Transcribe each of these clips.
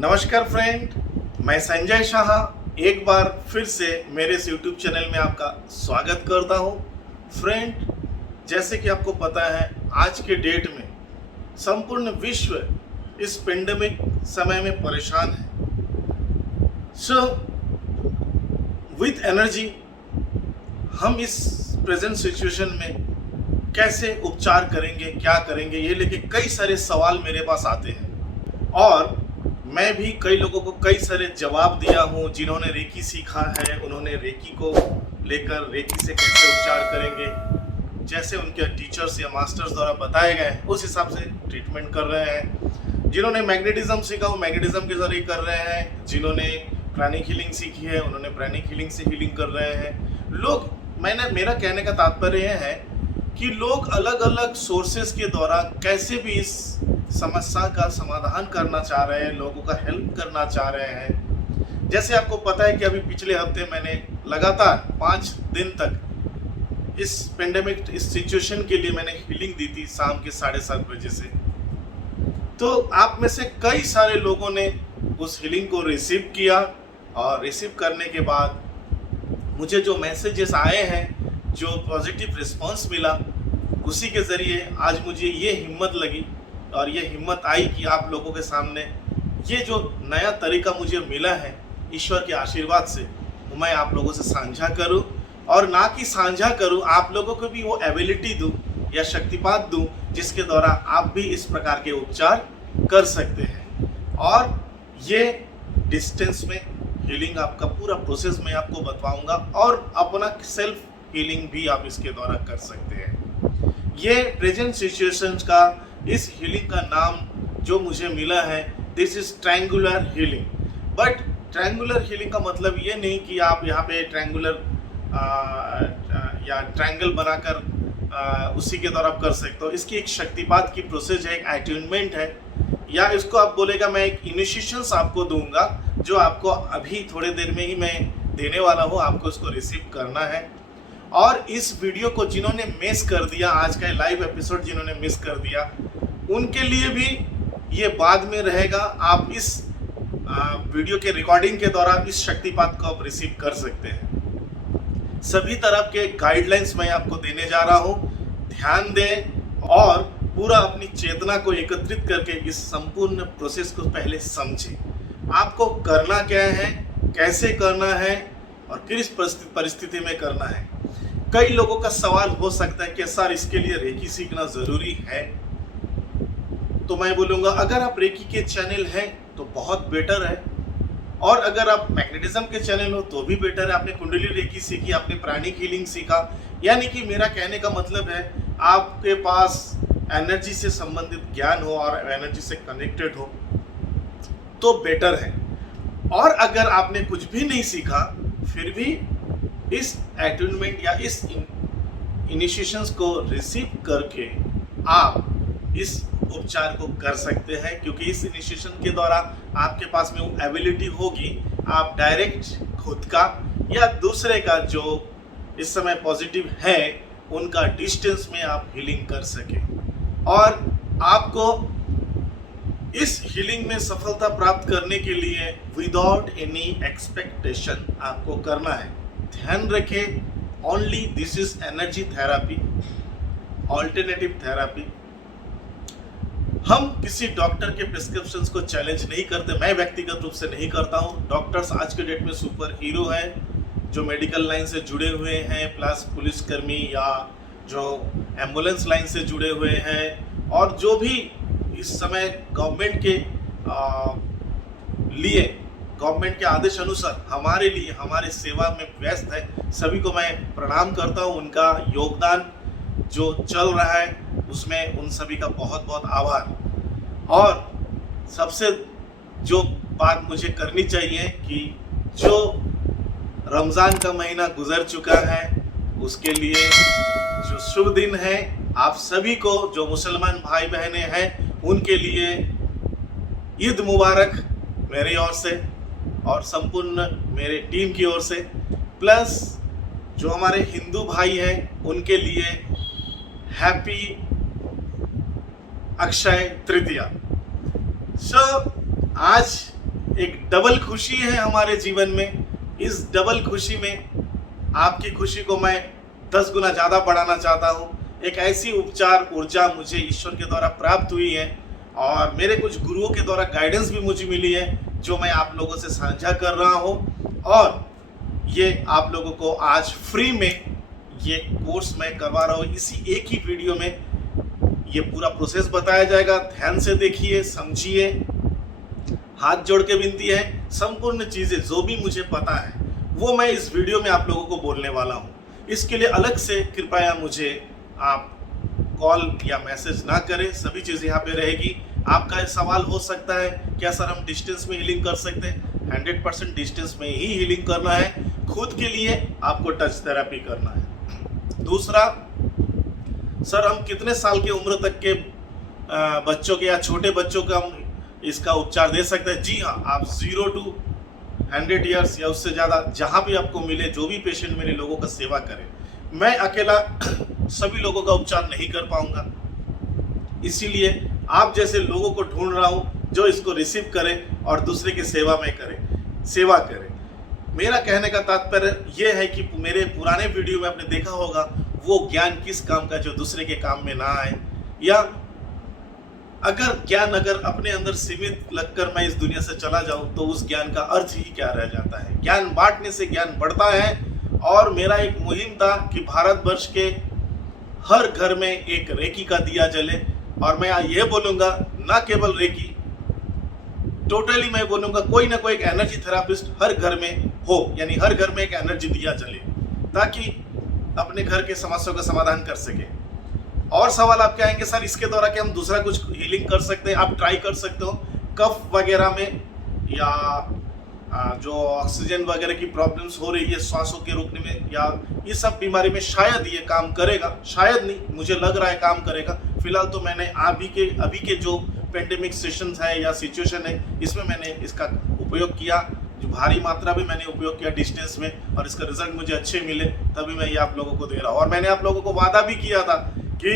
नमस्कार फ्रेंड, मैं संजय शाह एक बार फिर से मेरे इस यूट्यूब चैनल में आपका स्वागत करता हूं। फ्रेंड, जैसे कि आपको पता है आज के डेट में संपूर्ण विश्व इस पेंडेमिक समय में परेशान है। सो विथ एनर्जी हम इस प्रेजेंट सिचुएशन में कैसे उपचार करेंगे, क्या करेंगे, ये लेके कई सारे सवाल मेरे पास आते हैं और मैं भी कई लोगों को कई सारे जवाब दिया हूँ। जिन्होंने रेकी सीखा है उन्होंने रेकी को लेकर रेकी से कैसे उपचार करेंगे, जैसे उनके टीचर्स या मास्टर्स द्वारा बताए गए उस हिसाब से ट्रीटमेंट कर रहे हैं। जिन्होंने मैग्नेटिज्म सीखा वो मैग्नेटिज्म के जरिए कर रहे हैं। जिन्होंने प्राणिक हीलिंग सीखी है उन्होंने प्राणिक हीलिंग से हीलिंग कर रहे हैं। मेरा कहने का तात्पर्य यह है कि लोग अलग अलग सोर्सेस के द्वारा कैसे भी इस समस्या का समाधान करना चाह रहे हैं, लोगों का हेल्प करना चाह रहे हैं। जैसे आपको पता है कि अभी पिछले हफ्ते मैंने लगातार 5 दिन तक इस पेंडेमिक इस सिचुएशन के लिए मैंने हीलिंग दी थी शाम के 7:30 बजे से। तो आप में से कई सारे लोगों ने उस हीलिंग को रिसीव किया और रिसीव करने के बाद मुझे जो मैसेजेस आए हैं, जो पॉजिटिव रिस्पांस मिला, उसी के ज़रिए आज मुझे ये हिम्मत लगी और ये हिम्मत आई कि आप लोगों के सामने ये जो नया तरीका मुझे मिला है ईश्वर के आशीर्वाद से, मैं आप लोगों से साझा करूं। और ना कि साझा करूं, आप लोगों को भी वो एबिलिटी दूं या शक्तिपात दूं जिसके द्वारा आप भी इस प्रकार के उपचार कर सकते हैं। और ये डिस्टेंस में हीलिंग आपका पूरा प्रोसेस मैं आपको बताऊंगा और अपना सेल्फ हीलिंग भी आप इसके द्वारा कर सकते हैं। ये प्रेजेंट सिचुएशंस का इस हीलिंग का नाम जो मुझे मिला है, this is triangular healing. But triangular healing का मतलब ये नहीं कि आप यहाँ पे ट्रायंगुलर या ट्रायंगल बनाकर उसी के द्वारा आप कर सकते हो। इसकी एक शक्तिपात की प्रोसेस है, एक अट्यूनमेंट है, या इसको आप बोलेगा मैं एक इनिशिएशंस आपको दूंगा जो आपको अभी थोड़े देर में ही मैं देने वाला हूँ। आपको इसको रिसीव करना है। और इस वीडियो को जिन्होंने मिस कर दिया, आज का लाइव एपिसोड जिन्होंने मिस कर दिया, उनके लिए भी ये बाद में रहेगा। आप इस वीडियो के रिकॉर्डिंग के दौरान इस शक्तिपात को आप रिसीव कर सकते हैं। सभी तरह के गाइडलाइंस मैं आपको देने जा रहा हूँ। ध्यान दें और पूरा अपनी चेतना को एकत्रित करके इस संपूर्ण प्रोसेस को पहले समझें। आपको करना क्या है, कैसे करना है और किस परिस्थिति में करना है। कई लोगों का सवाल हो सकता है कि सर इसके लिए रेकी सीखना ज़रूरी है। तो मैं बोलूँगा अगर आप रेकी के चैनल हैं तो बहुत बेटर है, और अगर आप मैग्नेटिज्म के चैनल हो तो भी बेटर है। आपने कुंडली रेकी सीखी, आपने प्राणिक हीलिंग सीखा, यानी कि मेरा कहने का मतलब है आपके पास एनर्जी से संबंधित ज्ञान हो और एनर्जी से कनेक्टेड हो तो बेटर है। और अगर आपने कुछ भी नहीं सीखा फिर भी इस अट्यूनमेंट या इस इनिशिएशंस को रिसीव करके आप इस उपचार को कर सकते हैं, क्योंकि इस इनिशिएशन के द्वारा आपके पास में वो एबिलिटी होगी, आप डायरेक्ट खुद का या दूसरे का जो इस समय पॉजिटिव है उनका डिस्टेंस में आप हीलिंग कर सके। और आपको इस हीलिंग में सफलता प्राप्त करने के लिए विदाउट एनी एक्सपेक्टेशन आपको करना है। ध्यान रखें, only this is energy therapy, alternative therapy. हम किसी डॉक्टर के प्रिस्क्रिप्शंस को चैलेंज नहीं करते, मैं व्यक्तिगत रूप से नहीं करता हूं। डॉक्टर्स आज के डेट में सुपर हीरो हैं जो मेडिकल लाइन से जुड़े हुए हैं, प्लस पुलिसकर्मी या जो एम्बुलेंस लाइन से जुड़े हुए हैं, और जो भी इस समय गवर्नमेंट के लिए गवर्नमेंट के आदेश अनुसार हमारे लिए हमारे सेवा में व्यस्त है, सभी को मैं प्रणाम करता हूं। उनका योगदान जो चल रहा है उसमें उन सभी का बहुत बहुत आभार। और सबसे जो बात मुझे करनी चाहिए कि जो रमज़ान का महीना गुजर चुका है उसके लिए जो शुभ दिन है, आप सभी को जो मुसलमान भाई बहनें हैं उनके लिए ईद मुबारक मेरी ओर से और संपूर्ण मेरे टीम की ओर से, प्लस जो हमारे हिंदू भाई हैं उनके लिए हैप्पी अक्षय तृतीया। सो आज एक डबल खुशी है हमारे जीवन में। इस डबल खुशी में आपकी खुशी को मैं 10 गुना ज़्यादा बढ़ाना चाहता हूँ। एक ऐसी उपचार ऊर्जा मुझे ईश्वर के द्वारा प्राप्त हुई है और मेरे कुछ गुरुओं के द्वारा गाइडेंस भी मुझे मिली है, जो मैं आप लोगों से साझा कर रहा हूँ। और ये आप लोगों को आज फ्री में ये कोर्स मैं करवा रहा हूँ। इसी एक ही वीडियो में ये पूरा प्रोसेस बताया जाएगा। ध्यान से देखिए, समझिए, हाथ जोड़ के विनती है, संपूर्ण चीज़ें जो भी मुझे पता है वो मैं इस वीडियो में आप लोगों को बोलने वाला हूँ। इसके लिए अलग से कृपया मुझे आप कॉल या मैसेज ना करें, सभी चीज़ें यहाँ पे रहेगी। आपका सवाल हो सकता है क्या सर हम डिस्टेंस में हीलिंग कर सकते हैं? 100% डिस्टेंस में ही हीलिंग करना है। खुद के लिए आपको टच थेरेपी करना है। दूसरा, सर हम कितने साल की उम्र तक के बच्चों के या छोटे बच्चों का हम इसका उपचार दे सकते हैं? जी हाँ, आप 0 to 100 ईयर्स या उससे ज़्यादा जहाँ भी आपको मिले, जो भी पेशेंट मिले, लोगों का सेवा करें। मैं अकेला सभी लोगों का उपचार नहीं कर पाऊंगा, इसीलिए आप जैसे लोगों को ढूंढ रहा हूँ जो इसको रिसीव करें और दूसरे की सेवा में करें, सेवा करें। मेरा कहने का तात्पर्य यह है कि मेरे पुराने वीडियो में आपने देखा होगा वो ज्ञान किस काम का जो दूसरे के काम में ना आए, या अगर ज्ञान अगर अपने अंदर सीमित लगकर मैं इस दुनिया से चला जाऊं तो उस ज्ञान का अर्थ ही क्या रह जाता है। ज्ञान बांटने से ज्ञान बढ़ता है। और मेरा एक मुहिम था कि भारतवर्ष के हर घर में एक रेकी का दिया जले। और मैं ये बोलूँगा, ना केवल रेकी, टोटली मैं बोलूँगा कोई ना कोई एक एनर्जी थेरापिस्ट हर घर में हो, यानी हर घर में एक एनर्जी दिया जले, ताकि अपने घर के समस्याओं का समाधान कर सके। और सवाल आपके आएंगे सर इसके द्वारा कि हम दूसरा कुछ हीलिंग कर सकते हैं? आप ट्राई कर सकते हो कफ वगैरह में, या जो ऑक्सीजन वगैरह की प्रॉब्लम्स हो रही है सांसों के रोकने में, या ये सब बीमारी में शायद ये काम करेगा, शायद नहीं, मुझे लग रहा है काम करेगा। फिलहाल तो मैंने अभी के जो पेंडेमिक सेशंस है या सिचुएशन है, इसमें मैंने इसका उपयोग किया, जो भारी मात्रा में मैंने उपयोग किया डिस्टेंस में, और इसका रिजल्ट मुझे अच्छे मिले, तभी मैं ये आप लोगों को दे रहा हूँ। और मैंने आप लोगों को वादा भी किया था कि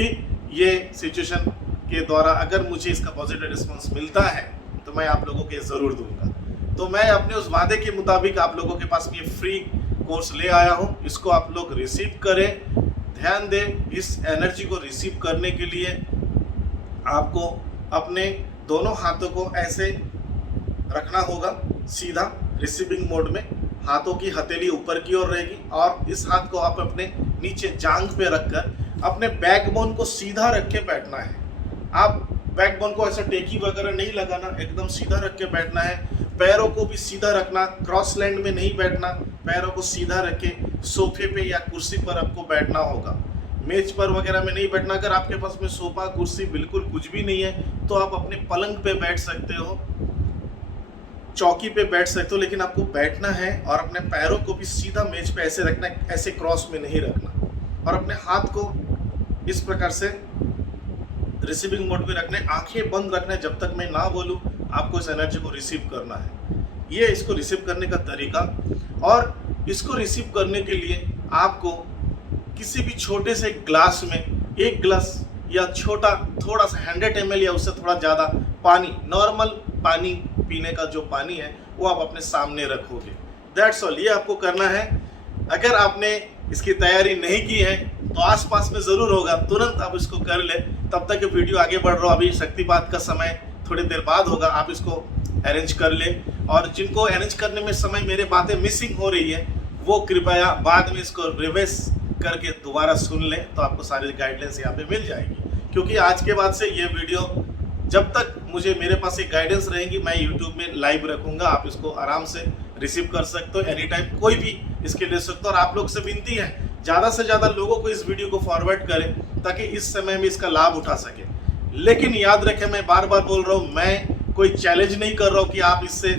ये सिचुएशन के द्वारा अगर मुझे इसका पॉजिटिव रिस्पॉन्स मिलता है तो मैं आप लोगों को ज़रूर दूंगा। तो मैं अपने उस वादे के मुताबिक आप लोगों के पास में ये फ्री कोर्स ले आया हूँ। इसको आप लोग रिसीव करें, ध्यान दें। इस एनर्जी को रिसीव करने के लिए आपको अपने दोनों हाथों को ऐसे रखना होगा, सीधा रिसीविंग मोड में। हाथों की हथेली ऊपर की ओर रहेगी और इस हाथ को आप अपने नीचे जांघ पे रखकर अपने बैकबोन को सीधा रख के बैठना है। आप बैकबोन को ऐसा टेकी वगैरह नहीं लगाना, एकदम सीधा रख के बैठना है। पैरों को भी सीधा रखना, क्रॉस लैंड में नहीं बैठना, पैरों को सीधा रख के सोफे पे या कुर्सी पर आपको बैठना होगा। मेज पर वगैरह में नहीं बैठना। अगर आपके पास में सोफा कुर्सी बिल्कुल कुछ भी नहीं है तो आप अपने पलंग पे बैठ सकते हो, चौकी पे बैठ सकते हो, लेकिन आपको बैठना है और अपने पैरों को भी सीधा मेज पे ऐसे रखना है, ऐसे क्रॉस में नहीं रखना। और अपने हाथ को इस प्रकार से रिसीविंग मोड में रखना है, आंखें बंद रखना है जब तक मैं ना बोलूं। आपको इस एनर्जी को रिसीव करना है। ये इसको रिसीव करने का तरीका, और इसको रिसीव करने के लिए आपको किसी भी छोटे से ग्लास में, एक ग्लास या छोटा थोड़ा सा 100 ml या उससे थोड़ा ज़्यादा पानी, नॉर्मल पानी पीने का जो पानी है वो आप अपने सामने रखोगे। That's all. ये आपको करना है। अगर आपने इसकी तैयारी नहीं की है तो आसपास में ज़रूर होगा, तुरंत आप इसको कर ले। तब तक ये वीडियो आगे बढ़ रहा हो, अभी शक्तिपात का समय थोड़ी देर बाद होगा, आप इसको अरेंज कर ले। और जिनको अरेंज करने में समय मेरे बातें मिसिंग हो रही है वो कृपया बाद में इसको रिवाइज करके दोबारा सुन लें, तो आपको सारी गाइडलाइंस यहाँ पे मिल जाएगी। क्योंकि आज के बाद से ये वीडियो जब तक मुझे मेरे पास एक गाइडेंस रहेंगी मैं यूट्यूब में लाइव रखूँगा। आप इसको आराम से रिसीव कर सकते हो, एनी टाइम कोई भी इसके ले सकते हो। और आप लोग से विनती है ज़्यादा से ज़्यादा लोगों को इस वीडियो को फॉरवर्ड करें ताकि इस समय में इसका लाभ उठा सके। लेकिन याद रखें, मैं बार बार बोल रहा हूँ, मैं कोई चैलेंज नहीं कर रहा हूँ कि आप इससे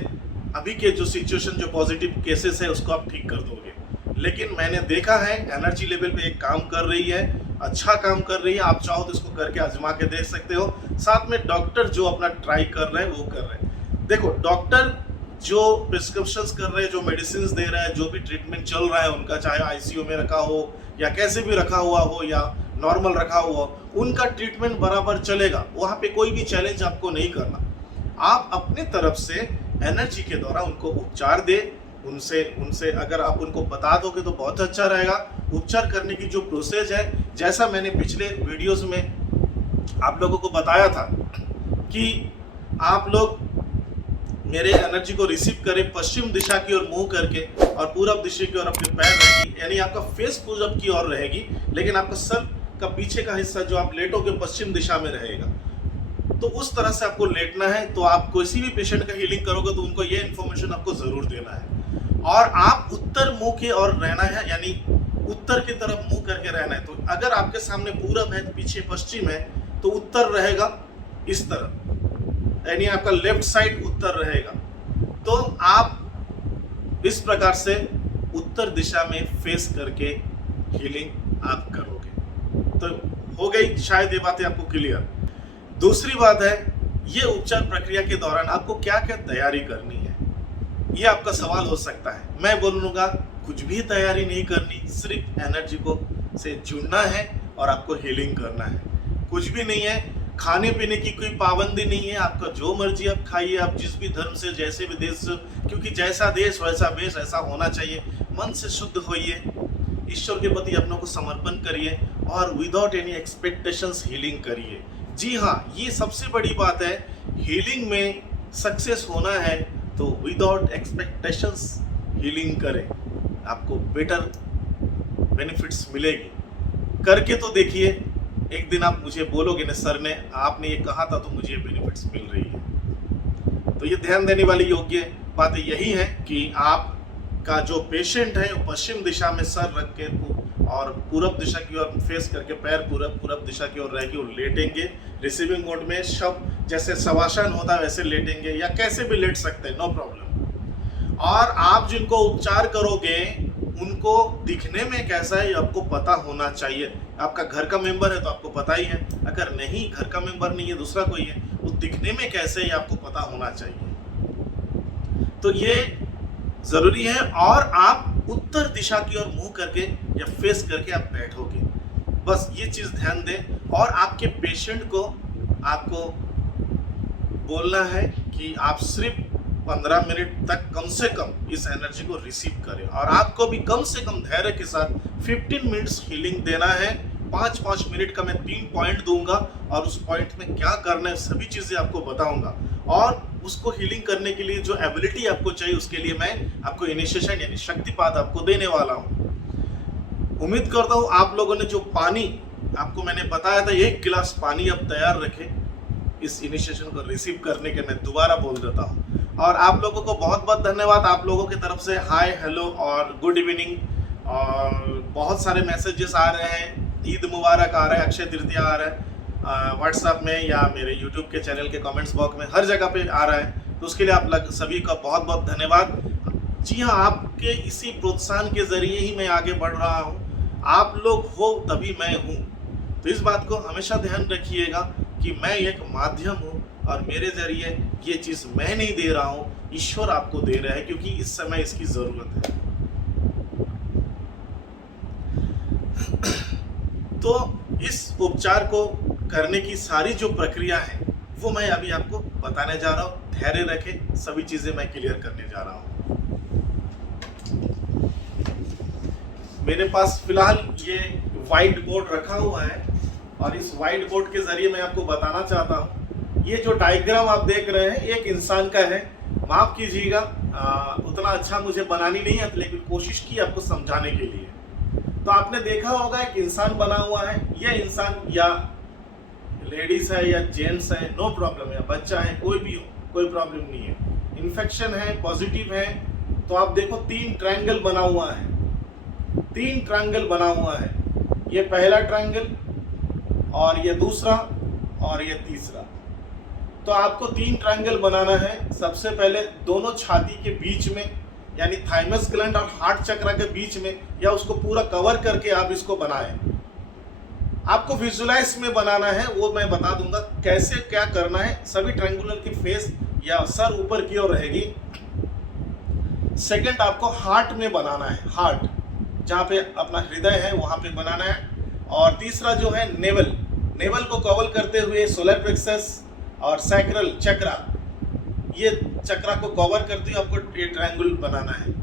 अभी के जो सिचुएशन, जो पॉजिटिव केसेस है उसको आप ठीक कर दोगे। लेकिन मैंने देखा है एनर्जी लेवल पे एक काम कर रही है, अच्छा काम कर रही है। आप चाहो तो इसको करके आजमा के देख सकते हो। साथ में डॉक्टर जो अपना ट्राई कर रहे हैं वो कर रहे हैं। देखो, डॉक्टर जो प्रिस्क्रिप्शंस कर रहे हैं, जो मेडिसिन दे रहे हैं, जो भी ट्रीटमेंट चल रहा है उनका, चाहे आईसीयू में रखा हो या कैसे भी रखा हुआ हो या नॉर्मल रखा हुआ हो, उनका ट्रीटमेंट बराबर चलेगा। वहाँ पे कोई भी चैलेंज आपको नहीं करना। आप अपने तरफ से एनर्जी के द्वारा उनको उपचार दे। उनसे उनसे अगर आप उनको बता दोगे तो बहुत अच्छा रहेगा। उपचार करने की जो प्रोसेस है, जैसा मैंने पिछले वीडियोस में आप लोगों को बताया था कि आप लोग मेरे एनर्जी को रिसीव करें पश्चिम दिशा की ओर मुंह करके और पूरब दिशा की ओर अपने पैर रखें, यानी आपका फेस पूरब की ओर रहेगी, लेकिन आपका सर का पीछे का हिस्सा जो आप लेटोगे पश्चिम दिशा में रहेगा। तो उस तरह से आपको लेटना है। तो आप किसी भी पेशेंट का हीलिंग करोगे तो उनको ये इन्फॉर्मेशन आपको जरूर देना है। और आप उत्तर मुंह की ओर रहना है, यानी उत्तर की तरफ मुंह करके रहना है। तो अगर आपके सामने पूरब है, पीछे पश्चिम है, तो उत्तर रहेगा इस तरफ, यानी आपका लेफ्ट साइड उत्तर रहेगा। तो आप इस प्रकार से उत्तर दिशा में फेस करके हीलिंग आप करोगे। तो हो गई शायद ये बातें आपको क्लियर। दूसरी बात है, ये उपचार प्रक्रिया के दौरान आपको क्या क्या तैयारी करनी है, ये आपका सवाल हो सकता है। मैं बोलूँगा कुछ भी तैयारी नहीं करनी, सिर्फ एनर्जी को से जुड़ना है और आपको हीलिंग करना है। कुछ भी नहीं है, खाने पीने की कोई पाबंदी नहीं है, आपका जो मर्जी आप खाइए, आप जिस भी धर्म से, जैसे भी देश से, क्योंकि जैसा देश वैसा वेश, ऐसा होना चाहिए। मन से शुद्ध होइए, ईश्वर के प्रति अपनों को समर्पण करिए और विदाउट एनी एक्सपेक्टेशंस हीलिंग करिए। जी हाँ, ये सबसे बड़ी बात है। हीलिंग में सक्सेस होना है तो विदाउट एक्सपेक्टेशंस हीलिंग करें, आपको बेटर बेनिफिट्स मिलेगी। करके तो देखिए, एक दिन आप मुझे बोलोगे ना सर ने आपने ये कहा था तो मुझे ये बेनिफिट्स मिल रही है। तो ये ध्यान देने वाली योग्य बात यही है कि आपका जो पेशेंट है वो पश्चिम दिशा में सर रख के और पूरब दिशा की ओर फेस करके पैर पूरब दिशा की ओर रह के वो लेटेंगे रिसीविंग मोड में। शव जैसे शवासन होता है वैसे लेटेंगे, या कैसे भी लेट सकते हैं, नो प्रॉब्लम। और आप जिनको उपचार करोगे उनको दिखने में कैसा है ये आपको पता होना चाहिए। आपका घर का मेंबर है तो आपको पता ही है, अगर नहीं घर का मेंबर नहीं है, दूसरा कोई है, वो दिखने में कैसे है ये आपको पता होना चाहिए। तो ये जरूरी है। और आप उत्तर दिशा की ओर मुंह करके या फेस करके आप बैठोगे, बस ये चीज ध्यान दें। और आपके पेशेंट को आपको बोलना है कि आप सिर्फ 15 मिनट तक कम से कम इस एनर्जी को रिसीव करें, और आपको भी कम से कम धैर्य के साथ 15 मिनट्स हीलिंग देना है। 5-5 मिनट का मैं 3 पॉइंट दूंगा और उस पॉइंट में क्या करना है सभी चीजें आपको बताऊंगा। और उसको हीलिंग करने के लिए जो एबिलिटी आपको चाहिए उसके लिए मैं आपको इनिशिएशन यानी शक्तिपात आपको देने वाला हूँ। उम्मीद करता हूँ आप लोगों ने जो पानी आपको मैंने बताया था, 1 गिलास पानी आप तैयार रखें इस इनिशिएशन को रिसीव करने के। मैं दोबारा बोल देता हूँ। और आप लोगों को बहुत बहुत धन्यवाद। आप लोगों की तरफ से हाय, हेलो और गुड इवनिंग और बहुत सारे मैसेजेस आ रहे हैं। ईद मुबारक आ रहा है, अक्षय तृतीया आ रहा है, व्हाट्सएप में या मेरे यूट्यूब के चैनल के कमेंट्स बॉक्स में, हर जगह पे आ रहा है। तो उसके लिए आप लोग सभी का बहुत बहुत धन्यवाद। जी हाँ, आपके इसी प्रोत्साहन के जरिए ही मैं आगे बढ़ रहा हूँ। आप लोग हो तभी मैं हूँ। तो इस बात को हमेशा ध्यान रखिएगा कि मैं एक माध्यम हूँ और मेरे जरिए ये चीज़ मैं नहीं दे रहा हूँ, ईश्वर आपको दे रहा है, क्योंकि इस समय इसकी ज़रूरत है। तो इस उपचार को करने की सारी जो प्रक्रिया है वो मैं अभी आपको बताने जा रहा हूँ। धैर्य रखें, सभी चीज़ें मैं क्लियर करने जा रहा हूँ। मेरे पास फिलहाल ये व्हाइट बोर्ड रखा हुआ है और इस व्हाइट बोर्ड के जरिए मैं आपको बताना चाहता हूँ। ये जो डायग्राम आप देख रहे हैं एक इंसान का है, माफ कीजिएगा उतना अच्छा मुझे बनानी नहीं है, लेकिन कोशिश की आपको समझाने के लिए। तो आपने देखा होगा एक इंसान बना हुआ है, यह इंसान या लेडीज है या जेंट्स है, नो प्रॉब्लम है, बच्चा है, कोई भी हो, कोई प्रॉब्लम नहीं है। इन्फेक्शन है, पॉजिटिव है, तो आप देखो 3 ट्रायंगल बना हुआ है, 3 ट्रायंगल बना हुआ है। ये पहला ट्रायंगल और ये दूसरा और ये तीसरा। तो आपको 3 ट्रायंगल बनाना है। सबसे पहले दोनों छाती के बीच में, यानी थाइमस ग्लैंड और हार्ट चक्र के बीच में, या उसको पूरा कवर करके आप इसको बनाएं। आपको विजुलाइज में बनाना है, वो मैं बता दूंगा कैसे क्या करना है। सभी ट्रायंगुलर की फेस या सर ऊपर की ओर रहेगी। सेकंड, आपको हार्ट में बनाना है, हार्ट जहाँ पे अपना हृदय है वहाँ पे बनाना है। और तीसरा जो है नेवल, नेवल को कवर करते हुए सोलर प्लेक्सस और सैक्रल चक्रा, ये चक्रा को कवर करते हुए आपको ये ट्रायंगल बनाना है।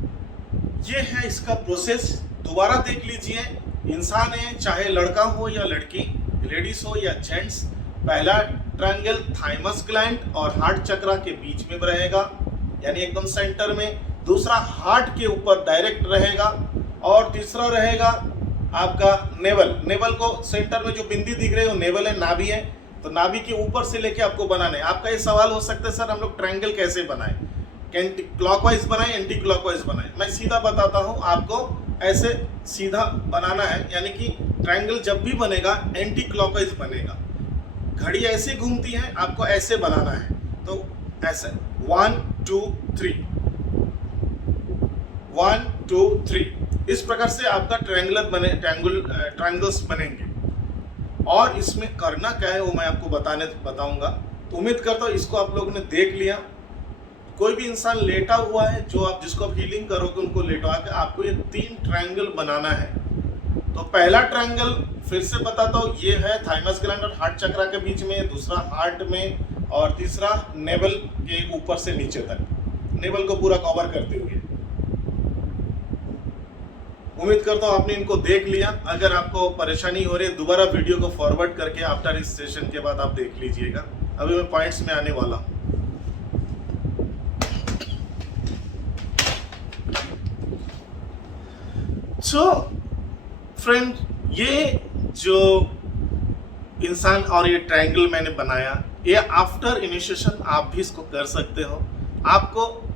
ये है इसका प्रोसेस। दोबारा देख लीजिए, इंसान है चाहे लड़का हो या लड़की, लेडीज हो या जेंट्स, पहला ट्रायंगल थाइमस ग्लैंड और हार्ट चक्रा के बीच में रहेगा, यानी एकदम सेंटर में। दूसरा हार्ट के ऊपर डायरेक्ट रहेगा, और तीसरा रहेगा आपका नेवल। नेवल को सेंटर में जो बिंदी दिख रही है वो नेवल है, नाभि है। तो नाभि के ऊपर से लेके आपको बनाना है। आपका ये सवाल हो सकता है, सर हम लोग ट्रायंगल कैसे बनाएं, क्लॉकवाइज बनाएं एंटी क्लॉकवाइज बनाएं? मैं सीधा बताता हूं आपको, ऐसे सीधा बनाना है, यानी कि ट्रायंगल जब भी बनेगा एंटी क्लॉकवाइज बनेगा। घड़ी ऐसे घूमती है, आपको ऐसे बनाना है। तो ऐसे 1 2 3 1 2 3 इस प्रकार से आपका ट्रायंगल्स बनेंगे। और इसमें करना क्या है वो मैं आपको बताऊंगा। तो उम्मीद करता हूँ इसको आप लोगों ने देख लिया। कोई भी इंसान लेटा हुआ है, जो आप जिसको आप हीलिंग करोगे उनको लेटवा के आपको ये 3 ट्रायंगल बनाना है। तो पहला ट्रायंगल फिर से बताता हूँ, ये है थाइमस ग्लैंड और हार्ट चक्रा के बीच में, दूसरा हार्ट में, और तीसरा नेवल के ऊपर से नीचे तक, नेवल को पूरा कवर करते हुए। उम्मीद करता हूँ आपने इनको देख लिया। अगर आपको परेशानी हो रही है, दोबारा वीडियो को फॉरवर्ड करके आफ्टर इस सेशन के बाद आप देख लीजिएगा। अभी मैं पॉइंट्स में आने वाला हूँ। सो फ्रेंड, ये जो इंसान और ये ट्रायंगल मैंने बनाया, ये आफ्टर इनिशिएशन आप भी इसको कर सकते हो। आपको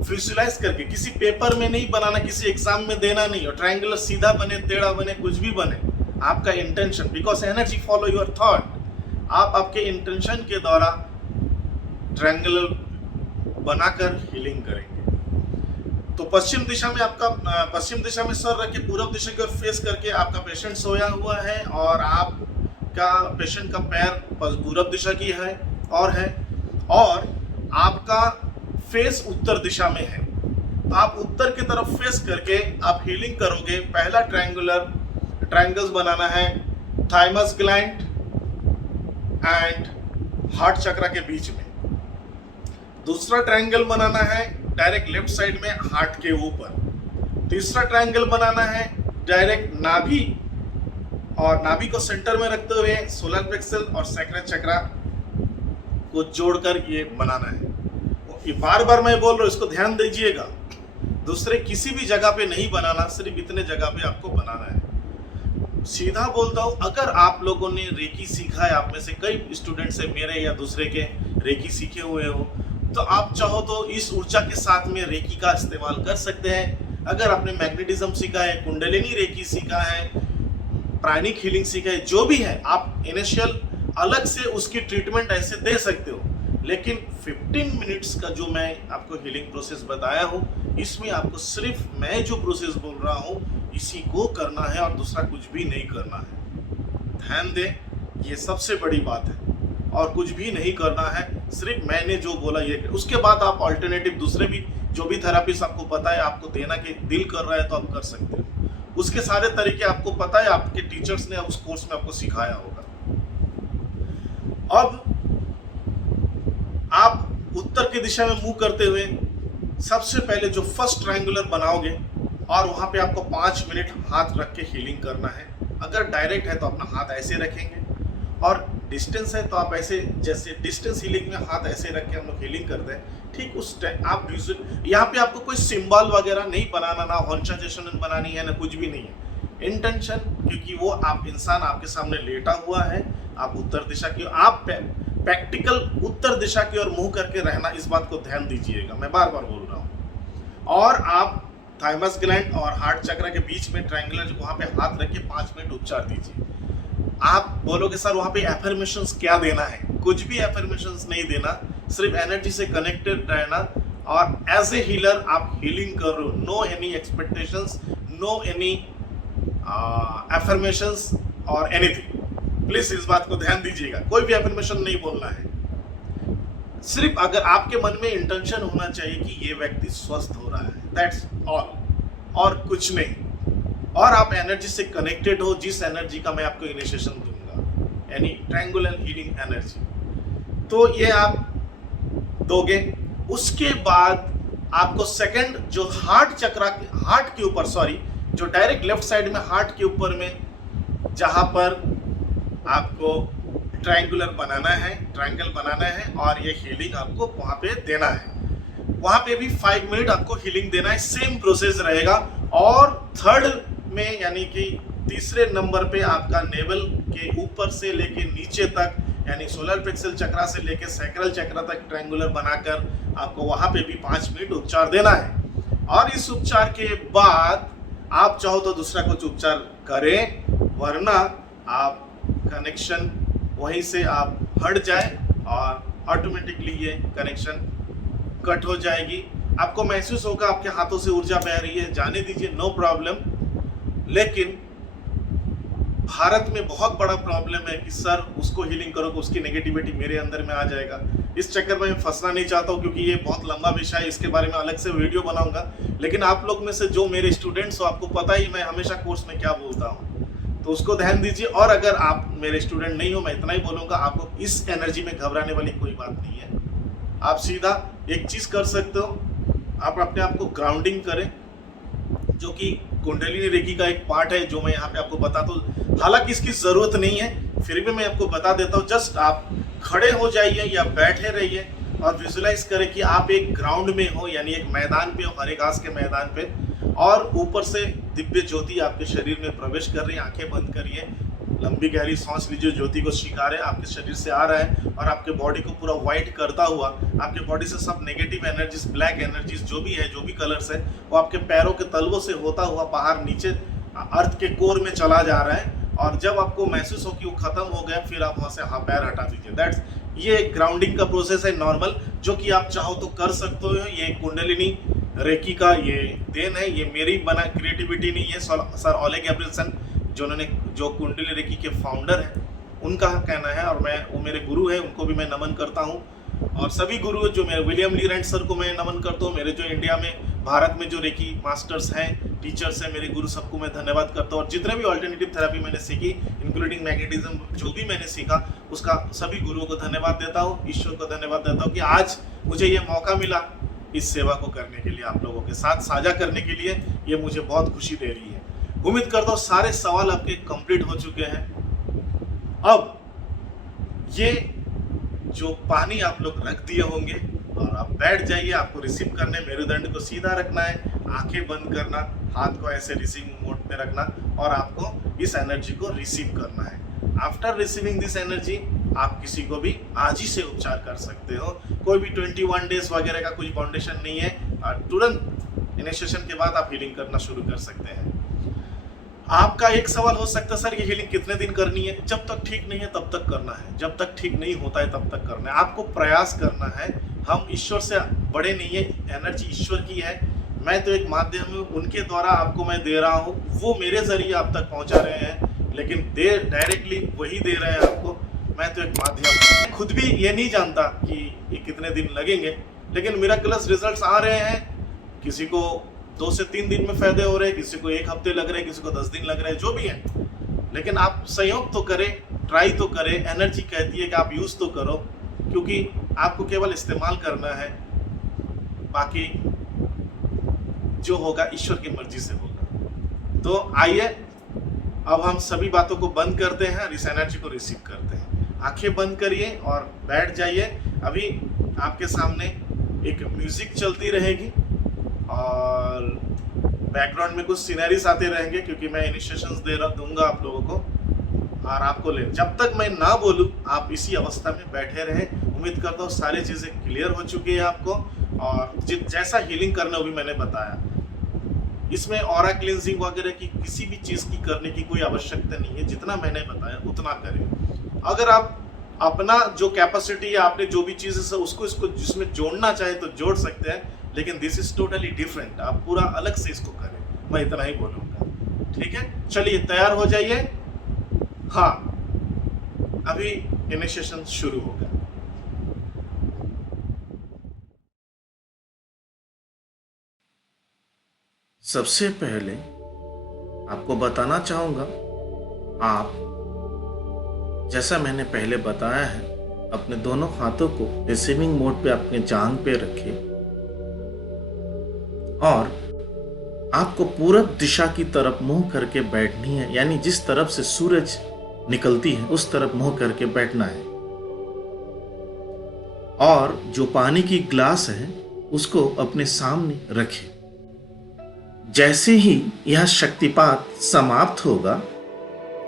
विजुलाइज करके, किसी पेपर में नहीं बनाना, किसी एग्जाम में देना नहीं, और ट्रायंगल सीधा बने टेढ़ा बने कुछ भी बने, आपका intention, because energy follow your thought. आप आपके इंटेंशन के द्वारा ट्रायंगल बनाकर हीलिंग करेंगे। तो पश्चिम दिशा में सर रख के पूर्व दिशा की ओर फेस करके आपका पेशेंट सोया हुआ है, और आपका पेशेंट का पैर पूर्व दिशा की है, और आपका फेस उत्तर दिशा में है। तो आप उत्तर की तरफ फेस करके आप हीलिंग करोगे। पहला ट्रायंगल्स बनाना है थाइमस ग्लैंड एंड हार्ट चक्रा के बीच में। दूसरा ट्रायंगल बनाना है डायरेक्ट लेफ्ट साइड में हार्ट के ऊपर। तीसरा ट्रायंगल बनाना है डायरेक्ट नाभि, और नाभि को सेंटर में रखते हुए सोलर प्लेक्सस और सैक्रल चक्रा को जोड़कर ये बनाना है। ये बार बार मैं बोल रहा हूँ, इसको ध्यान दीजिएगा। दूसरे किसी भी जगह पे नहीं बनाना, सिर्फ इतने जगह पे आपको बनाना है। सीधा बोलता हूँ, अगर आप लोगों ने रेकी सीखा है, आप में से कई स्टूडेंट से मेरे या दूसरे के रेकी सीखे हुए हो, तो आप चाहो तो इस ऊर्जा के साथ में रेकी का इस्तेमाल कर सकते हैं। अगर आपने मैग्नेटिज्म सीखा है, कुंडलिनी रेकी सीखा है, प्राणिक हीलिंग सीखा है, जो भी है, आप इनिशियल अलग से उसकी ट्रीटमेंट ऐसे दे सकते हो। लेकिन 15 मिनट्स का जो मैं आपको हीलिंग प्रोसेस बताया हूँ, इसमें आपको सिर्फ मैं जो प्रोसेस बोल रहा हूँ इसी को करना है, और दूसरा कुछ भी नहीं करना है। ध्यान दें, ये सबसे बड़ी बात है, और कुछ भी नहीं करना है, सिर्फ मैंने जो बोला ये। उसके बाद आप ऑल्टरनेटिव दूसरे भी जो भी थेरापीज आपको पता है, आपको देना के दिल कर रहा है तो आप कर सकते हो। उसके सारे तरीके आपको पता है, आपके टीचर्स ने उस कोर्स में आपको सिखाया होगा। अब आप उत्तर की दिशा में मूव करते हुए सबसे पहले जो फर्स्ट ट्रायंगुलर बनाओगे, और वहां पे आपको 5 मिनट हाथ रख के हीलिंग करना है। अगर डायरेक्ट है तो अपना हाथ ऐसे रखेंगे, और डिस्टेंस है तो आप ऐसे, जैसे डिस्टेंस हीलिंग में हाथ ऐसे रख के हम लोग हीलिंग करते हैं, ठीक उस टाइम आप यहाँ पे आपको कोई सिंबल वगैरह नहीं बनाना, ना कॉन्सेंट्रेशन बनानी है, ना कुछ भी नहीं है। इंटेंशन, क्योंकि वो आप इंसान आपके सामने लेटा हुआ है, आप उत्तर दिशा की, आप प्रैक्टिकल उत्तर दिशा की ओर मुंह करके रहना, इस बात को ध्यान दीजिएगा, मैं बार बार बोल रहा हूँ। और आप थाइमस ग्लैंड और हार्ट चक्र के बीच में ट्रायंगुलर वहां पे हाथ रख के 5 मिनट उच्चार दीजिए। आप बोलोगे सर वहां पे एफर्मेशंस क्या देना है? कुछ भी एफर्मेशंस नहीं देना, सिर्फ एनर्जी से कनेक्टेड रहना, और एज ए हीलर आप हीलिंग कर रहे हो। No any expectations, no any affirmations और एनीथिंग। प्लीज इस बात को ध्यान दीजिएगा, कोई भी एफर्मेशन नहीं बोलना है। सिर्फ अगर आपके मन में इंटेंशन होना चाहिए कि ये व्यक्ति स्वस्थ हो रहा है, दैट्स ऑल, और कुछ नहीं। और आप एनर्जी से कनेक्टेड हो, जिस एनर्जी का मैं आपको इनिशिएशन दूंगा, यानी ट्रायंगुलर हीलिंग एनर्जी, तो ये आप दोगे। उसके बाद आपको सेकंड जो हार्ट के ऊपर, सॉरी, जो डायरेक्ट लेफ्ट साइड में हार्ट के ऊपर में जहां पर आपको ट्रायंगल बनाना है और ये हीलिंग आपको वहां पे देना है। वहां पे भी 5 मिनट आपको हीलिंग देना है, सेम प्रोसेस रहेगा। और थर्ड में यानी कि तीसरे नंबर पे आपका नेवल के ऊपर से लेके नीचे तक, यानी सोलर प्लेक्सस चक्रा से लेके सैक्रल चक्रा तक ट्रायंगुलर बनाकर आपको वहां पे भी 5 मिनट उपचार देना है। और इस उपचार के बाद आप चाहो तो दूसरा कुछ उपचार करें, वरना आप कनेक्शन वहीं से आप हट जाए और ऑटोमेटिकली ये कनेक्शन कट हो जाएगी। आपको महसूस होगा आपके हाथों से ऊर्जा बह रही है, जाने दीजिए, नो प्रॉब्लम। लेकिन भारत में बहुत बड़ा प्रॉब्लम है कि सर उसको हीलिंग करो तो उसकी नेगेटिविटी मेरे अंदर में आ जाएगा। इस चक्कर में मैं फंसना नहीं चाहता हूँ, क्योंकि ये बहुत लंबा विषय है, इसके बारे में अलग से वीडियो बनाऊंगा। लेकिन आप लोग में से जो मेरे स्टूडेंट्स हो, आपको पता ही मैं हमेशा कोर्स में क्या बोलता हूँ, तो उसको ध्यान दीजिए। और अगर आप मेरे स्टूडेंट नहीं हो, मैं इतना ही बोलूंगा, आपको इस एनर्जी में घबराने वाली कोई बात नहीं है। आप सीधा एक चीज कर सकते हो, आप अपने आप को ग्राउंडिंग करें, जो कि कुंडलिनी रेकी का एक पार्ट है, जो मैं यहाँ पे आपको बताता हूँ। हालांकि इसकी जरूरत नहीं है, फिर भी मैं आपको बता देता हूँ। जस्ट आप खड़े हो जाइए या बैठे रहिए और विजुलाइज करें कि आप एक ग्राउंड में हो, यानी एक मैदान पे हो, हरे घास के मैदान पे, और ऊपर से दिव्य ज्योति आपके शरीर में प्रवेश कर रही है। आंखें बंद करिए, लंबी गहरी सांस लीजिए, ज्योति को स्वीकारें, आपके शरीर से आ रहा है और आपके बॉडी को पूरा व्हाइट करता हुआ, आपके बॉडी से सब नेगेटिव एनर्जीज, ब्लैक एनर्जीज जो भी है, जो भी कलर्स है, वो आपके पैरों के तलवों से होता हुआ बाहर नीचे अर्थ के कोर में चला जा रहा है। और जब आपको महसूस हो कि वो खत्म हो गया, फिर आप वहां से पैर हटा दीजिए। दैट्स ये ग्राउंडिंग का प्रोसेस है नॉर्मल, जो कि आप चाहो तो कर सकते हो। ये कुंडलिनी रेकी का ये देन है, ये मेरी बना क्रिएटिविटी नहीं है। सर ओले गैब्रियलसन जो कुंडलिनी रेकी के फाउंडर हैं, उनका कहना है, और वो मेरे गुरु हैं, उनको भी मैं नमन करता हूँ। और सभी गुरु जो मेरे विलियम ली रैंड सर को मैं नमन करता हूँ। मेरे जो इंडिया में, भारत में जो रेकी मास्टर्स हैं, टीचर्स हैं, मेरे गुरु, सबको मैं धन्यवाद करता हूँ। और जितने भी ऑल्टरनेटिव थेरेपी मैंने सीखी, इंक्लूडिंग मैग्नेटिज्म, जो भी मैंने सीखा, उसका सभी गुरुओं को धन्यवाद देता हूँ, ईश्वर को धन्यवाद देता हूँ कि आज मुझे ये मौका मिला इस सेवा को करने के लिए, आप लोगों के साथ साझा करने के लिए। ये मुझे बहुत खुशी दे रही है। उम्मीद करता हूँ सारे सवाल आपके कंप्लीट हो चुके हैं। अब ये जो पानी आप लोग रख दिए होंगे, और आप बैठ जाइए। आपको रिसीव करने, मेरुदंड को सीधा रखना है, आंखें बंद करना, हाथ को ऐसे रिसीविंग मोड पे रखना, और आपको इस एनर्जी को रिसीव करना है। आफ्टर रिसीविंग दिस एनर्जी, आप किसी को भी आज ही से उपचार कर सकते हो। कोई भी 21 डेज वगैरह का कोई फाउंडेशन नहीं है। तुरंत इनिशिएशन के बाद आप हीलिंग करना शुरू कर सकते हैं। आपका एक सवाल हो सकता है, सर ये हीलिंग कितने दिन करनी है? जब तक ठीक नहीं है तब तक करना है, जब तक ठीक नहीं होता है तब तक करना है। आपको प्रयास करना है। हम ईश्वर से बड़े नहीं है, एनर्जी ईश्वर की है। मैं तो एक माध्यम हूँ, उनके द्वारा आपको मैं दे रहा हूँ, वो मेरे जरिए आप तक पहुँचा रहे हैं, लेकिन डायरेक्टली वही दे रहे हैं आपको। मैं तो एक माध्यम हूँ। खुद भी ये नहीं जानता कि ये कितने दिन लगेंगे, लेकिन मिरेकलस रिजल्ट्स आ रहे हैं। किसी को 2 से 3 दिन में फायदे हो रहे हैं, किसी को 1 हफ्ते लग रहे हैं, किसी को 10 दिन लग रहे हैं, जो भी है। लेकिन आप संयोग तो करें, ट्राई तो करें। एनर्जी कहती है कि आप यूज तो करो, क्योंकि आपको केवल इस्तेमाल करना है, बाकी जो होगा ईश्वर की मर्जी से होगा। तो आइए अब हम सभी बातों को बंद करते हैं और इस एनर्जी को रिसीव करते हैं। आंखें बंद करिए और बैठ जाइए। अभी आपके सामने एक म्यूजिक चलती रहेगी और बैकग्राउंड में कुछ सीनरीज आते रहेंगे, क्योंकि मैं इनिशिएशंस दूंगा आप लोगों को, और आपको जब तक मैं ना बोलूं आप इसी अवस्था में बैठे रहें। उम्मीद करता हूँ सारी चीज़ें क्लियर हो चुकी है आपको, और जैसा हीलिंग करना वो भी मैंने बताया। इसमें ऑरा क्लींजिंग वगैरह की किसी भी चीज़ की करने की कोई आवश्यकता नहीं है। जितना मैंने बताया उतना करें। अगर आप अपना जो कैपेसिटी है, आपने जो भी चीज़ है उसको जिसमें जोड़ना चाहे तो जोड़ सकते हैं, लेकिन दिस इज टोटली डिफरेंट। आप पूरा अलग से इसको करें, मैं इतना ही बोलूँगा। ठीक है, चलिए तैयार हो जाइए। हाँ, अभी इनिशिएशन शुरू होगा। सबसे पहले आपको बताना चाहूंगा, आप जैसा मैंने पहले बताया है, अपने दोनों हाथों को रिसीविंग मोड पे अपने जांघ पे रखें और आपको पूरब दिशा की तरफ मुंह करके बैठनी है, यानी जिस तरफ से सूरज निकलती है उस तरफ मुंह करके बैठना है। और जो पानी की ग्लास है उसको अपने सामने रखें। जैसे ही यह शक्तिपात समाप्त होगा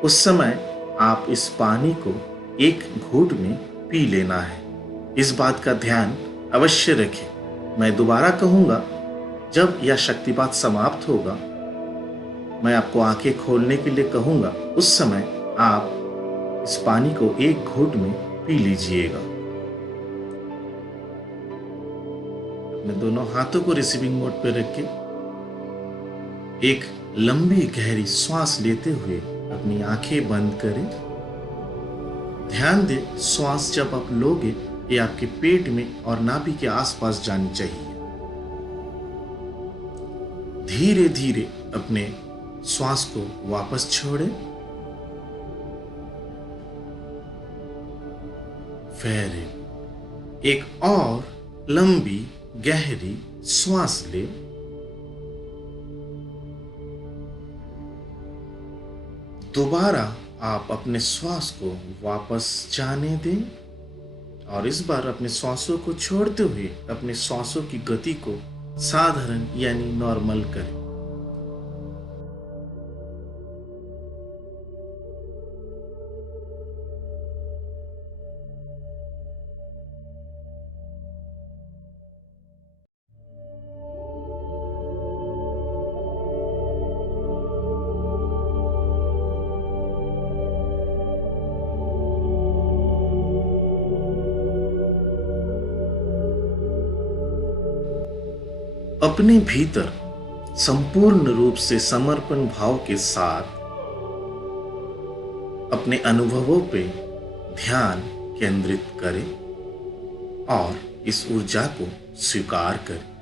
उस समय आप इस पानी को एक घूंट में पी लेना है। इस बात का ध्यान अवश्य रखें। मैं दोबारा कहूंगा, जब यह शक्तिपात समाप्त होगा मैं आपको आंखें खोलने के लिए कहूंगा, उस समय आप इस पानी को एक घूंट में पी लीजिएगा। अपने दोनों हाथों को रिसीविंग मोड पर रख के एक लंबी गहरी सांस लेते हुए अपनी आंखें बंद करें। ध्यान दें, श्वास जब आप लोगे ये आपके पेट में और नाभि के आसपास जानी चाहिए। धीरे धीरे अपने श्वास को वापस छोड़ें। फिर एक और लंबी गहरी श्वास लें। दोबारा आप अपने श्वास को वापस जाने दें और इस बार अपने श्वासों को छोड़ते हुए अपने श्वासों की गति को साधारण यानी नॉर्मल करें। अपने भीतर संपूर्ण रूप से समर्पण भाव के साथ अपने अनुभवों पे ध्यान केंद्रित करें और इस ऊर्जा को स्वीकार करें।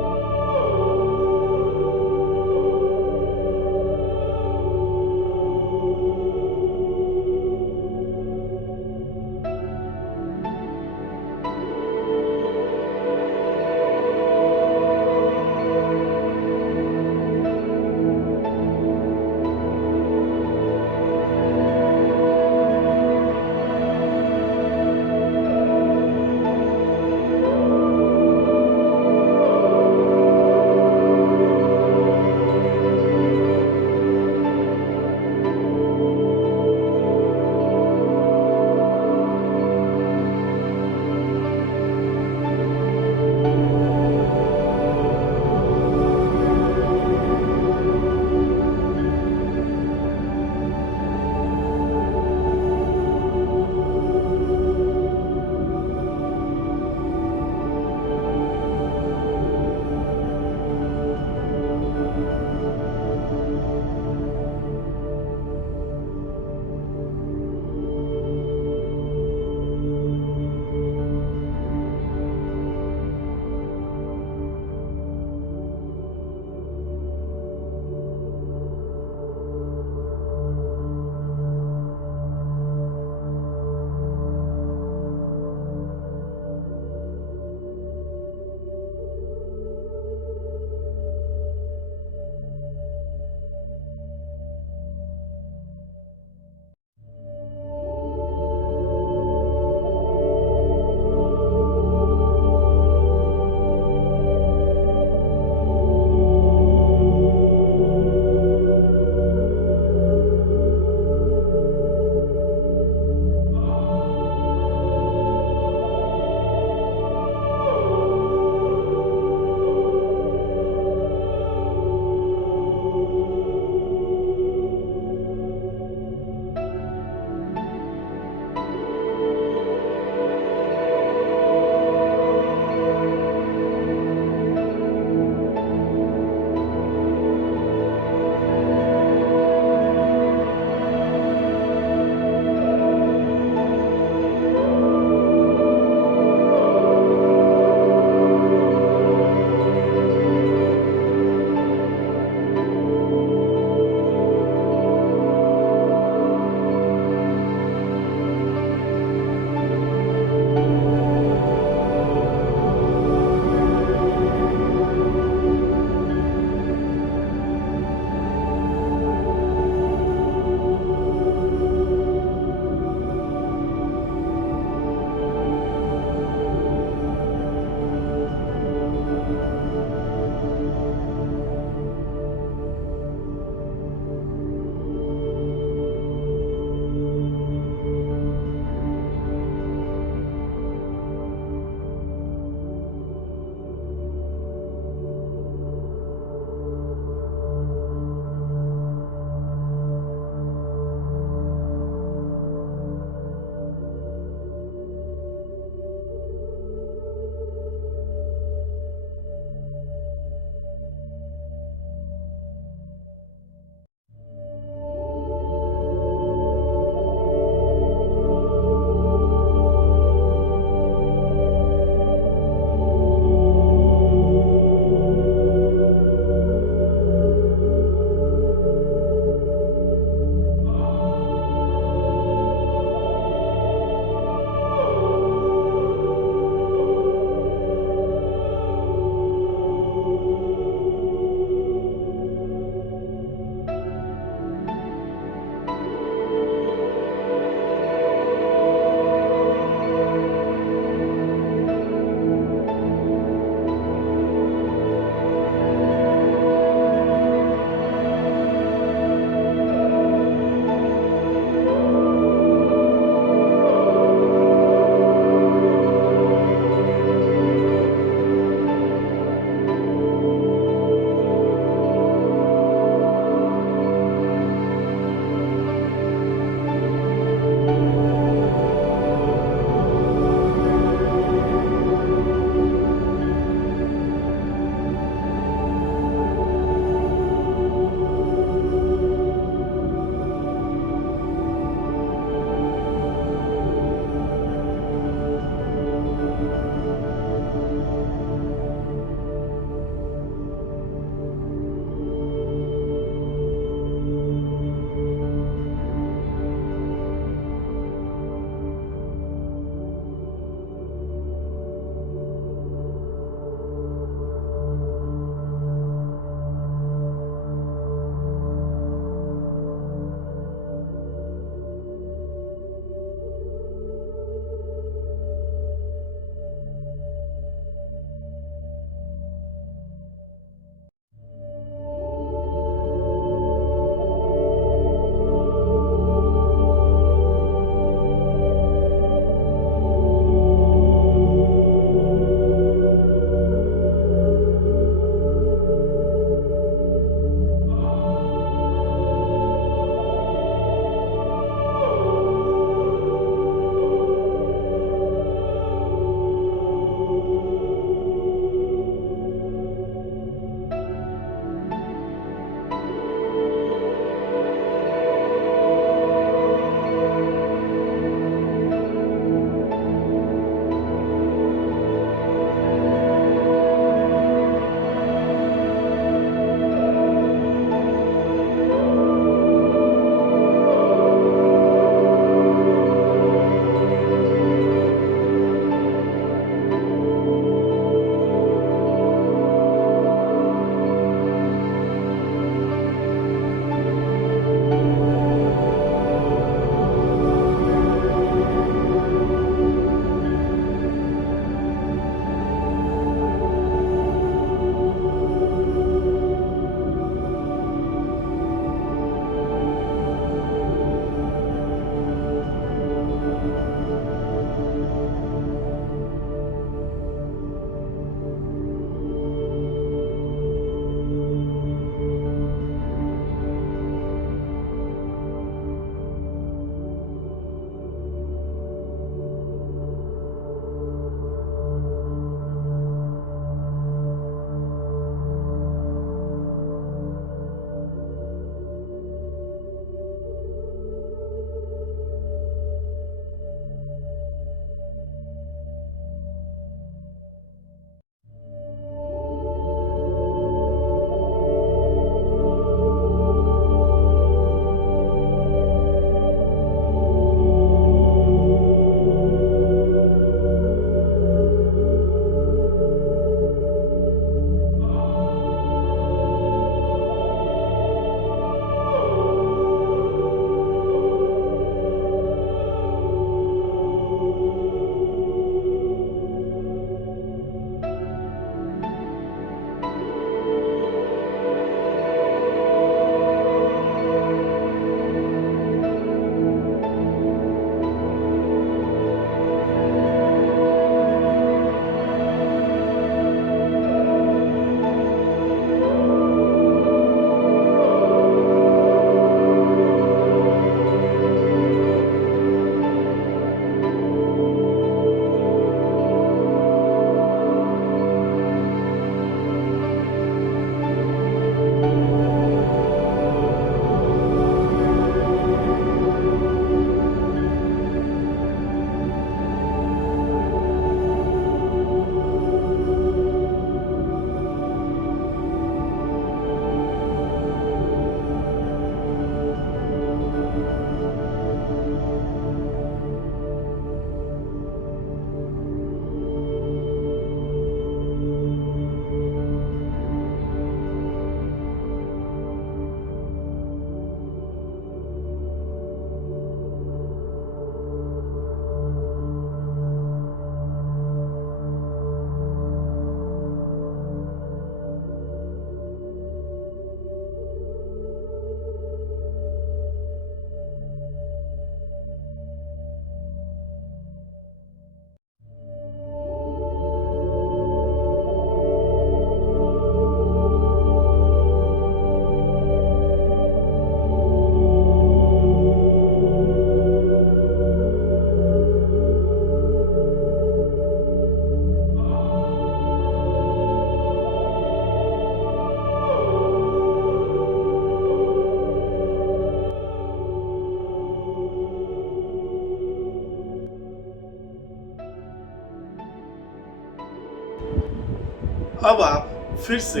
अब आप फिर से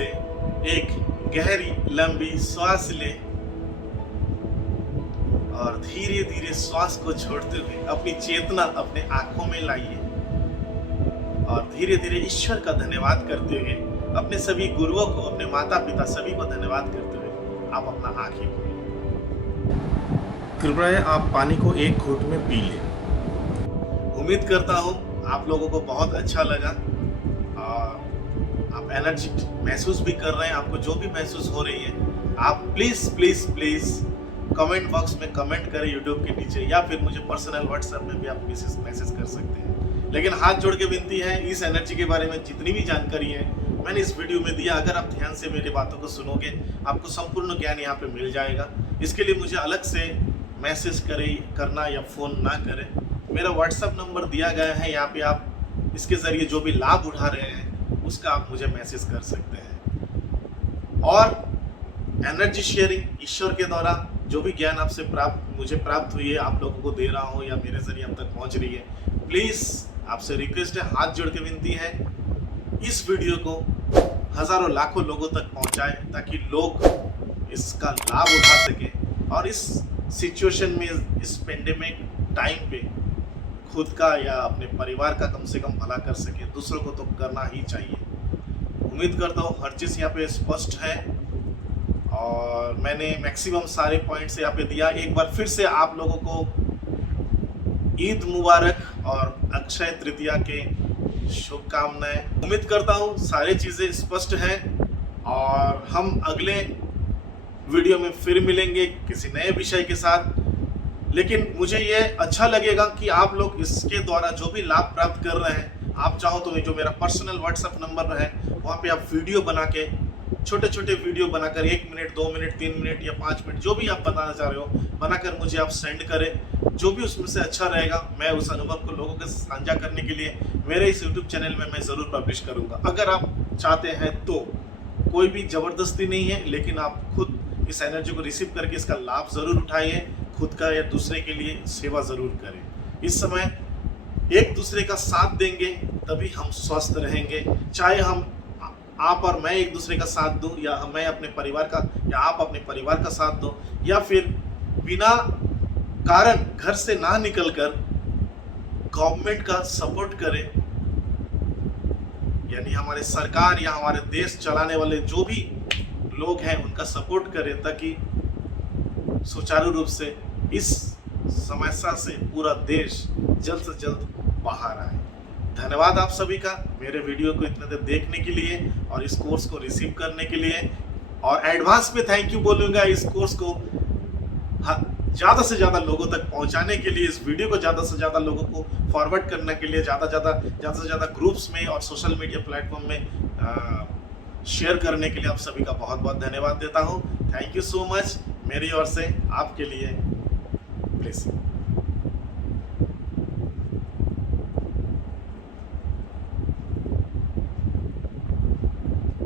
एक गहरी लंबी सांस लें और धीरे धीरे श्वास को छोड़ते हुए अपनी चेतना अपने आंखों में लाइए और धीरे धीरे ईश्वर का धन्यवाद करते हुए अपने सभी गुरुओं को, अपने माता पिता सभी को धन्यवाद करते हुए आप अपना आंखें खोलिए। कृपया आप पानी को एक घूंट में पी लें। उम्मीद करता हूँ आप लोगों को बहुत अच्छा लगा और आप एनर्जी महसूस भी कर रहे हैं। आपको जो भी महसूस हो रही है आप please please please comment box में कमेंट करें यूट्यूब के नीचे, या फिर मुझे पर्सनल व्हाट्सएप में भी आप मैसेज कर सकते हैं। लेकिन हाथ जोड़ के विनती है, इस एनर्जी के बारे में जितनी भी जानकारी है मैंने इस वीडियो में दिया, अगर आप ध्यान से मेरी बातों को सुनोगे आपको संपूर्ण ज्ञान यहाँ पे मिल जाएगा। इसके लिए मुझे अलग से मैसेज करना या फ़ोन ना करें। मेरा व्हाट्सएप नंबर दिया गया है यहाँ पे, आप इसके ज़रिए जो भी लाभ उठा रहे हैं उसका आप मुझे मैसेज कर सकते हैं। और एनर्जी शेयरिंग ईश्वर के द्वारा जो भी ज्ञान आपसे मुझे प्राप्त हुई है, आप लोगों को दे रहा हूँ या मेरे जरिए अब तक पहुँच रही है, प्लीज़ आपसे रिक्वेस्ट है, हाथ जोड़ के विनती है, इस वीडियो को हज़ारों लाखों लोगों तक पहुँचाएं ताकि लोग इसका लाभ उठा सकें और इस सिचुएशन में, इस पेंडेमिक टाइम पे खुद का या अपने परिवार का कम से कम भला कर सके। दूसरों को तो करना ही चाहिए। उम्मीद करता हूँ हर चीज़ यहाँ पे स्पष्ट है और मैंने मैक्सिमम सारे पॉइंट्स यहाँ पे दिया। एक बार फिर से आप लोगों को ईद मुबारक और अक्षय तृतीया के शुभकामनाएं। उम्मीद करता हूँ सारी चीज़ें स्पष्ट हैं और हम अगले वीडियो में फिर मिलेंगे किसी नए विषय के साथ। लेकिन मुझे ये अच्छा लगेगा कि आप लोग इसके द्वारा जो भी लाभ प्राप्त कर रहे हैं, आप चाहो तो जो मेरा पर्सनल व्हाट्सएप नंबर है वहाँ पे आप वीडियो बना के, छोटे छोटे वीडियो बनाकर 1 मिनट 2 मिनट 3 मिनट या 5 मिनट जो भी आप बताना चाह रहे हो बनाकर मुझे आप सेंड करें। जो भी उसमें से अच्छा रहेगा मैं उस अनुभव को लोगों के साझा करने के लिए मेरे इस यूट्यूब चैनल में मैं ज़रूर पब्लिश करूँगा। अगर आप चाहते हैं तो कोई भी ज़बरदस्ती नहीं है, लेकिन आप खुद इस एनर्जी को रिसीव करके इसका लाभ ज़रूर उठाइए, खुद का या दूसरे के लिए सेवा ज़रूर करें। इस समय एक दूसरे का साथ देंगे तभी हम स्वस्थ रहेंगे। चाहे आप और मैं एक दूसरे का साथ दूं या मैं अपने परिवार का या आप अपने परिवार का साथ दो, या फिर बिना कारण घर से ना निकलकर गवर्नमेंट का सपोर्ट करें, यानी हमारे सरकार या हमारे देश चलाने वाले जो भी लोग हैं उनका सपोर्ट करें ताकि सुचारू रूप से इस समस्या से पूरा देश जल्द से जल्द बाहर आए। धन्यवाद आप सभी का मेरे वीडियो को इतने देर देखने के लिए और इस कोर्स को रिसीव करने के लिए, और एडवांस में थैंक यू बोलूँगा इस कोर्स को ज़्यादा से ज़्यादा लोगों तक पहुंचाने के लिए, इस वीडियो को ज़्यादा से ज़्यादा लोगों को फॉरवर्ड करने के लिए, ज़्यादा से ज़्यादा ग्रुप्स में और सोशल मीडिया प्लेटफॉर्म में शेयर करने के लिए आप सभी का बहुत बहुत धन्यवाद देता हूँ। थैंक यू सो मच मेरी ओर से आपके लिए। प्लीज़